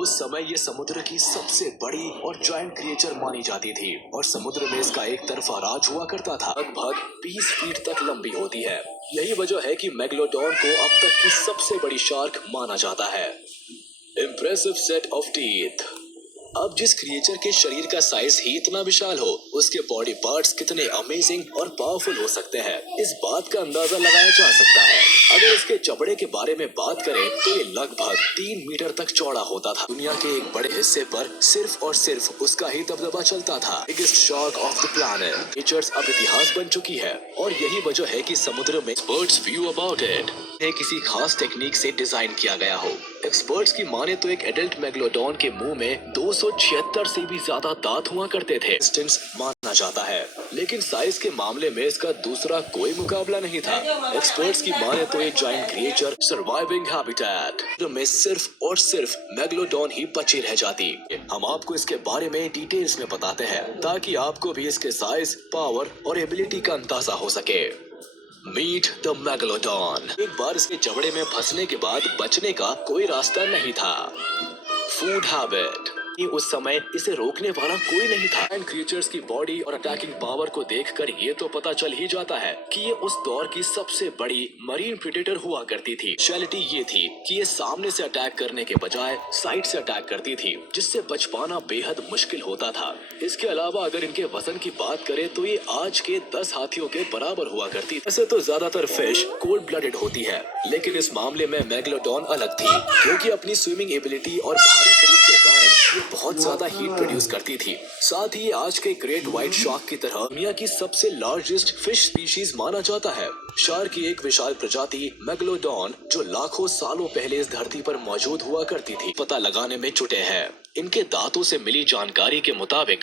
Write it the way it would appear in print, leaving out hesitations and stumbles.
उस समय ये समुद्र की सबसे बड़ी और जायंट क्रिएचर मानी जाती थी और समुद्र में इसका एक तरफा राज हुआ करता था। लगभग 20 फीट तक लंबी होती है। यही वजह है कि मेगलोडॉन को अब तक की सबसे बड़ी शार्क माना जाता है। Impressive set of teeth. अब जिस क्रिएचर के शरीर का साइज ही इतना विशाल हो, उसके बॉडी पार्ट्स कितने अमेजिंग और पावरफुल हो सकते हैं, इस बात का अंदाजा लगाया जा सकता है। अगर इसके चमड़े के बारे में बात करें तो ये लगभग 3 मीटर तक चौड़ा होता था। दुनिया के एक बड़े हिस्से पर सिर्फ और सिर्फ उसका ही दबदबा चलता था। Biggest shark of the planet creatures अब इतिहास बन चुकी है और यही वजह है कि समुद्र में एक्सपर्ट्स व्यू अबाउट इट किसी खास टेक्निक से डिजाइन किया गया हो। एक्सपर्ट्स की माने तो एक एडल्ट मेगलोडॉन के मुंह में 276 से भी ज्यादा दांत हुआ करते थे। इंस्टेंस माना जाता है, लेकिन साइज के मामले में इसका दूसरा कोई मुकाबला नहीं था। एक्सपर्ट्स की माने तो एक जायंट क्रिएचर सर्वाइविंग हैबिटेट में सिर्फ और सिर्फ मेगलोडॉन ही बची रह जाती। हम आपको इसके बारे में डिटेल्स में बताते हैं ताकि आपको भी इसके साइज, पावर और एबिलिटी का अंदाजा हो सके। Meet the megalodon. एक बार इसके जबड़े में फंसने के बाद बचने का कोई रास्ता नहीं था। Food habit. उस समय इसे रोकने वाला कोई नहीं था। एंड क्रिएचर्स की बॉडी और अटैकिंग पावर को देखकर ये तो पता चल ही जाता है कि ये उस दौर की सबसे बड़ी मरीन प्रेडेटर हुआ करती थी। स्पेशलिटी ये थी कि ये सामने से अटैक करने के बजाय साइड से अटैक करती थी, जिससे बच पाना बेहद मुश्किल होता था। इसके अलावा अगर इनके वजन की बात करें तो ये आज के 10 हाथियों के बराबर हुआ करती थी। वैसे तो ज्यादातर फिश कोल्ड ब्लडेड होती है, लेकिन इस मामले में मेगलोडॉन अलग थी, क्योंकि अपनी स्विमिंग एबिलिटी और भारी शरीर के कारण ये बहुत ज्यादा हीट प्रोड्यूस करती थी। साथ ही आज के ग्रेट व्हाइट शार्क की तरह दुनिया की सबसे लार्जेस्ट फिश स्पीशीज माना जाता है। शार्क की एक विशाल प्रजाति मेगलोडॉन जो लाखों सालों पहले इस धरती पर मौजूद हुआ करती थी, पता लगाने में जुटे हैं। इनके दांतों से मिली जानकारी के मुताबिक